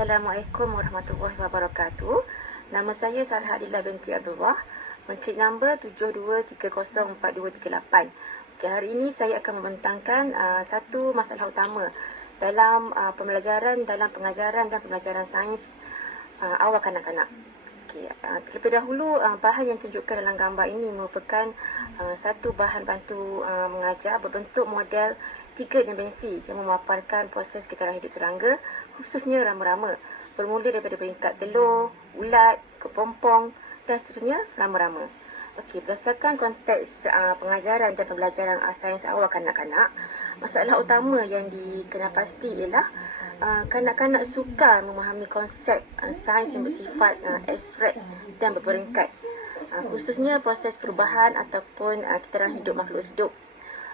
Assalamualaikum warahmatullahi wabarakatuh. Nama saya Sarah Adila binti Abdullah, Menteri nombor 72304238. Hari ini saya akan membentangkan satu masalah utama dalam pembelajaran, dalam pengajaran dan pembelajaran sains awal kanak-kanak. Terlebih dahulu, bahan yang ditunjukkan dalam gambar ini merupakan satu bahan bantu mengajar berbentuk model 3 dimensi yang memaparkan proses kitaran hidup serangga, khususnya rama-rama, bermula daripada peringkat telur, ulat, kepompong dan seterusnya rama-rama. Berdasarkan konteks pengajaran dan pembelajaran sains awal kanak-kanak, masalah utama yang dikenal pasti ialah kanak-kanak sukar memahami konsep sains yang bersifat abstrak dan berperingkat, khususnya proses perubahan ataupun kitaran hidup makhluk hidup.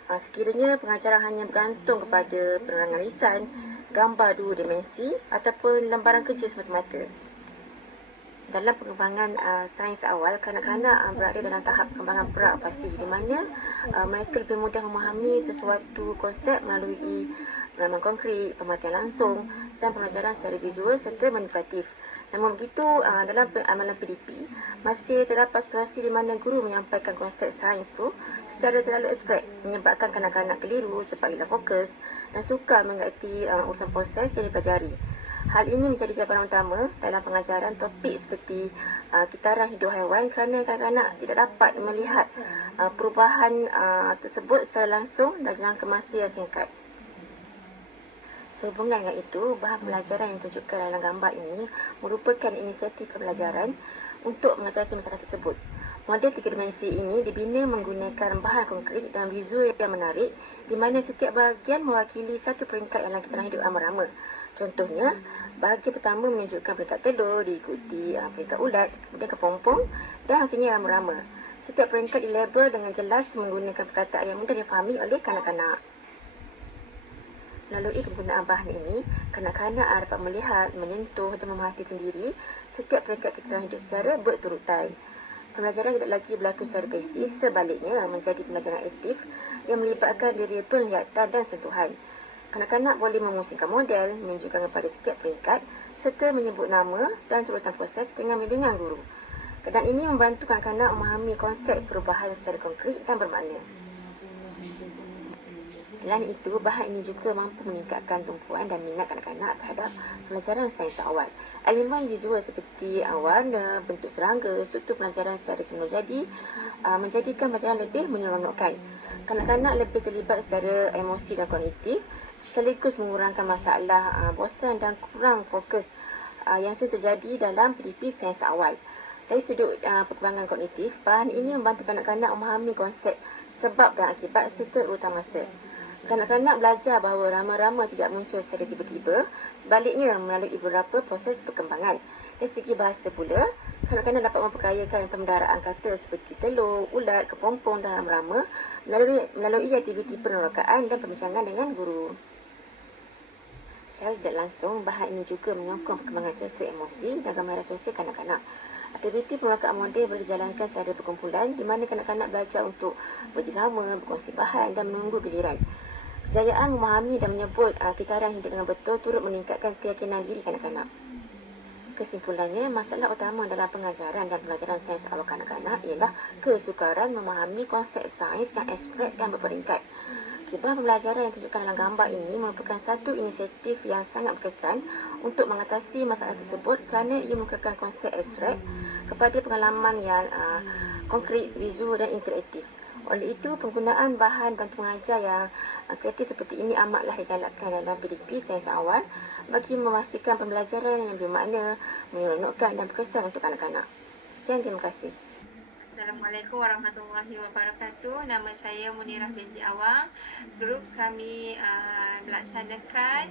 Sekiranya pengajaran hanya bergantung kepada penerangan lisan, gambar 2 dimensi ataupun lembaran kerja semata-mata. Dalam pengembangan sains awal, kanak-kanak berada dalam tahap pengembangan pra-apasi, di mana mereka lebih mudah memahami sesuatu konsep melalui pengalaman konkret, pemerhatian langsung dan pengajaran secara visual serta manipulatif. Namun begitu, dalam amalan PDP, masih terdapat situasi di mana guru menyampaikan konsep sains itu secara terlalu abstrak, menyebabkan kanak-kanak keliru, cepat hilang fokus dan sukar mengerti urusan proses yang dipelajari. Hal ini menjadi cabaran utama dalam pengajaran topik seperti kitaran hidup haiwan kerana kanak-kanak tidak dapat melihat perubahan tersebut secara langsung dalam jangka masa yang singkat. Sehubungan dengan itu, bahan pelajaran yang ditunjukkan dalam gambar ini merupakan inisiatif pembelajaran untuk mengatasi masalah tersebut. Model 3 dimensi ini dibina menggunakan bahan konkret dan visual yang menarik, di mana setiap bahagian mewakili satu peringkat dalam kitaran hidup rama-rama. Contohnya, bahagian pertama menunjukkan peringkat telur, diikuti peringkat ulat, kemudian kepompong dan akhirnya rama-rama. Setiap peringkat dilabel dengan jelas menggunakan perkataan yang mudah difahami oleh kanak-kanak. Melalui penggunaan bahan ini, kanak-kanak dapat melihat, menyentuh dan memerhati sendiri setiap peringkat kitaran hidup secara berturutan. Pembelajaran tidak lagi berlaku secara pasif, sebaliknya menjadi pembelajaran aktif yang melibatkan diri penglihatan dan sentuhan. Kanak-kanak boleh memusingkan model, menunjukkan kepada setiap peringkat serta menyebut nama dan turutan proses dengan bimbingan guru. Keadaan ini membantu kanak-kanak memahami konsep perubahan secara konkret dan bermakna. Selain itu, bahan ini juga mampu meningkatkan tumpuan dan minat kanak-kanak terhadap pelajaran sains awal. Elemen visual seperti warna, bentuk serangga, struktur pelajaran secara semula jadi menjadikan pelajaran lebih menyeronokkan. Kanak-kanak lebih terlibat secara emosi dan kognitif, sekaligus mengurangkan masalah bosan dan kurang fokus yang sering terjadi dalam PDP sains awal. Dari sudut perkembangan kognitif, bahan ini membantu kanak-kanak memahami konsep sebab dan akibat serta urutan masa. Kanak-kanak belajar bahawa rama-rama tidak muncul secara tiba-tiba, sebaliknya melalui beberapa proses perkembangan. Dari segi bahasa pula, kanak-kanak dapat memperkayakan pembendaraan kata seperti telur, ulat, kepompong dan rama-rama melalui aktiviti penerokaan dan perbincangan dengan guru. Secara tidak langsung, bahan ini juga menyokong perkembangan sosial emosi dan gambaran sosial kanak-kanak. Aktiviti penerokaan model boleh dijalankan secara berkumpulan di mana kanak-kanak belajar untuk bekerjasama, berkongsi bahan dan menunggu giliran. Kejayaan memahami dan menyebut kitaran hidup dengan betul turut meningkatkan keyakinan diri kanak-kanak. Kesimpulannya, masalah utama dalam pengajaran dan pelajaran sains awal kanak-kanak ialah kesukaran memahami konsep sains yang abstrak dan berperingkat. Bahan pembelajaran yang ditunjukkan dalam gambar ini merupakan satu inisiatif yang sangat berkesan untuk mengatasi masalah tersebut kerana ia mengekalkan konsep abstrak kepada pengalaman yang konkret, visual dan interaktif. Oleh itu, penggunaan bahan bantu mengajar yang kreatif seperti ini amatlah digalakkan dalam PDP sains awal bagi memastikan pembelajaran yang bermakna, menyeronokkan dan berkesan untuk kanak-kanak. Sekian, terima kasih. Assalamualaikum warahmatullahi wabarakatuh. Nama saya Munirah binti Awang. Grup kami melaksanakan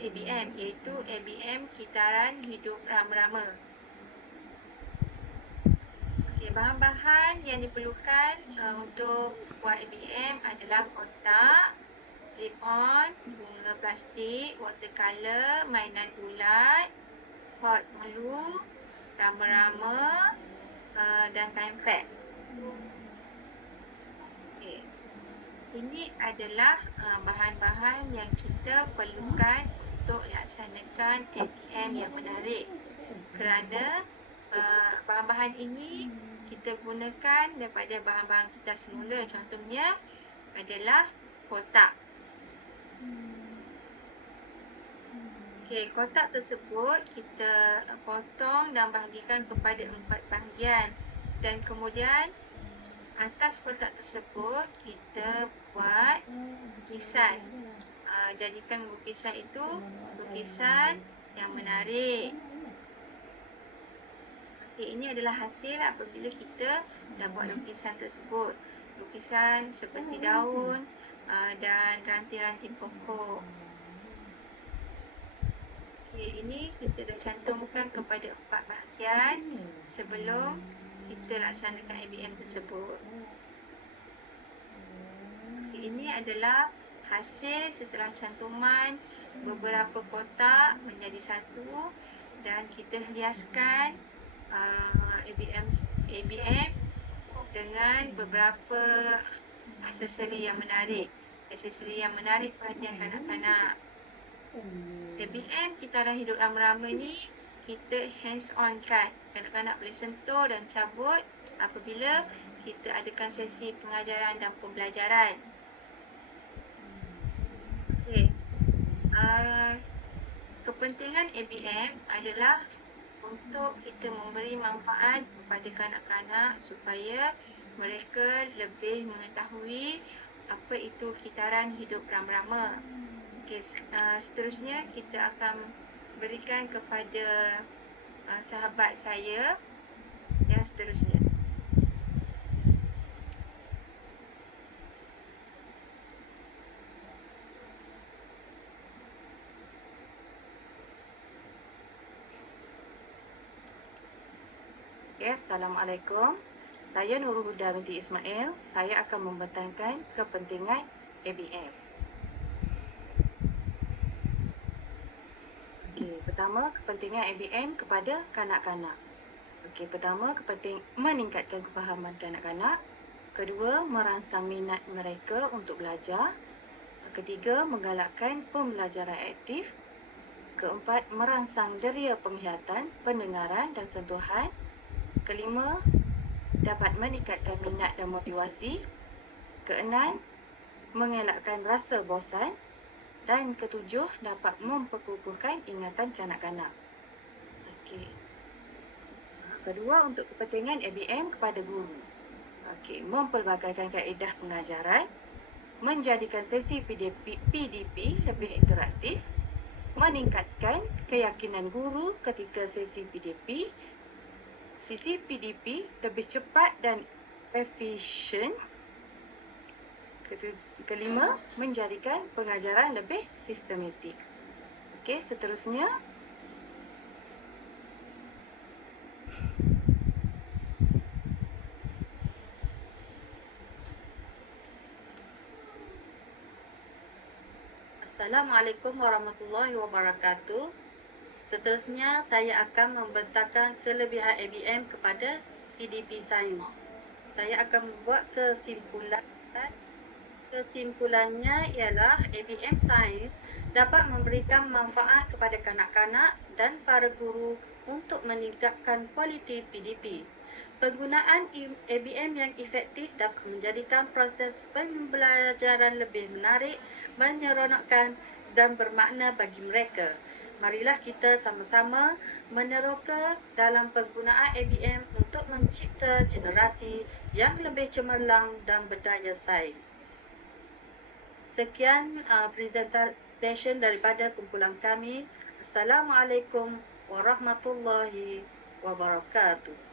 ABM, iaitu ABM Kitaran Hidup Rama-Rama. Bahan-bahan yang diperlukan untuk buat ABM adalah kotak, zip-on, bunga plastik, watercolor, mainan ulat, hot glue, rama-rama dan time pad. Ini adalah bahan-bahan yang kita perlukan untuk laksanakan ABM yang menarik. Kerana bahan-bahan ini kita gunakan daripada bahan-bahan kita semula. Contohnya adalah kotak. Okey, kotak tersebut kita potong dan bahagikan kepada 4 bahagian. Dan kemudian atas kotak tersebut kita buat lukisan. Jadikan lukisan itu lukisan yang menarik. Okey, ini adalah hasil apabila kita dah buat lukisan tersebut. Lukisan seperti daun dan ranting-ranting pokok. Okey, ini kita dah cantumkan kepada 4 bahagian sebelum kita laksanakan ABM tersebut. Okey, ini adalah hasil setelah cantuman beberapa kotak menjadi satu dan kita hiaskan ABM dengan beberapa aksesori yang menarik. Aksesori yang menarik perhatian kanak-kanak. ABM Kitaran Hidup Rama-Rama ni kita hands on kan. Kanak-kanak boleh sentuh dan cabut apabila kita adakan sesi pengajaran dan pembelajaran. Okey. Kepentingan ABM adalah untuk kita memberi manfaat kepada kanak-kanak supaya mereka lebih mengetahui apa itu kitaran hidup rama-rama. Okey, seterusnya kita akan berikan kepada sahabat saya yang seterusnya. Okay, Assalamualaikum. Saya Nurul Huda binti Ismail. Saya akan membentangkan kepentingan ABM. Okey, pertama kepentingan ABM kepada kanak-kanak. Okey, pertama meningkatkan kefahaman kanak-kanak. Kedua, merangsang minat mereka untuk belajar. Ketiga, menggalakkan pembelajaran aktif. Keempat, merangsang deria penglihatan, pendengaran dan sentuhan. Kelima, dapat meningkatkan minat dan motivasi. Keenam, mengelakkan rasa bosan. Dan ketujuh, dapat memperkukuhkan ingatan kanak-kanak. Okey. Kedua, untuk kepentingan ABM kepada guru. Okey, mempelbagaikan kaedah pengajaran, menjadikan sesi PDP lebih interaktif, meningkatkan keyakinan guru ketika sesi PDP. Sisi PDP lebih cepat dan efisien. Kelima, menjadikan pengajaran lebih sistematik. Okey, seterusnya. Assalamualaikum warahmatullahi wabarakatuh. Seterusnya, saya akan membentangkan kelebihan ABM kepada PDP Sains. Saya akan membuat kesimpulan. Kesimpulannya ialah ABM Sains dapat memberikan manfaat kepada kanak-kanak dan para guru untuk meningkatkan kualiti PDP. Penggunaan ABM yang efektif dapat menjadikan proses pembelajaran lebih menarik, menyeronokkan dan bermakna bagi mereka. Marilah kita sama-sama meneroka dalam penggunaan ABM untuk mencipta generasi yang lebih cemerlang dan berdaya saing. Sekian presentation daripada kumpulan kami. Assalamualaikum warahmatullahi wabarakatuh.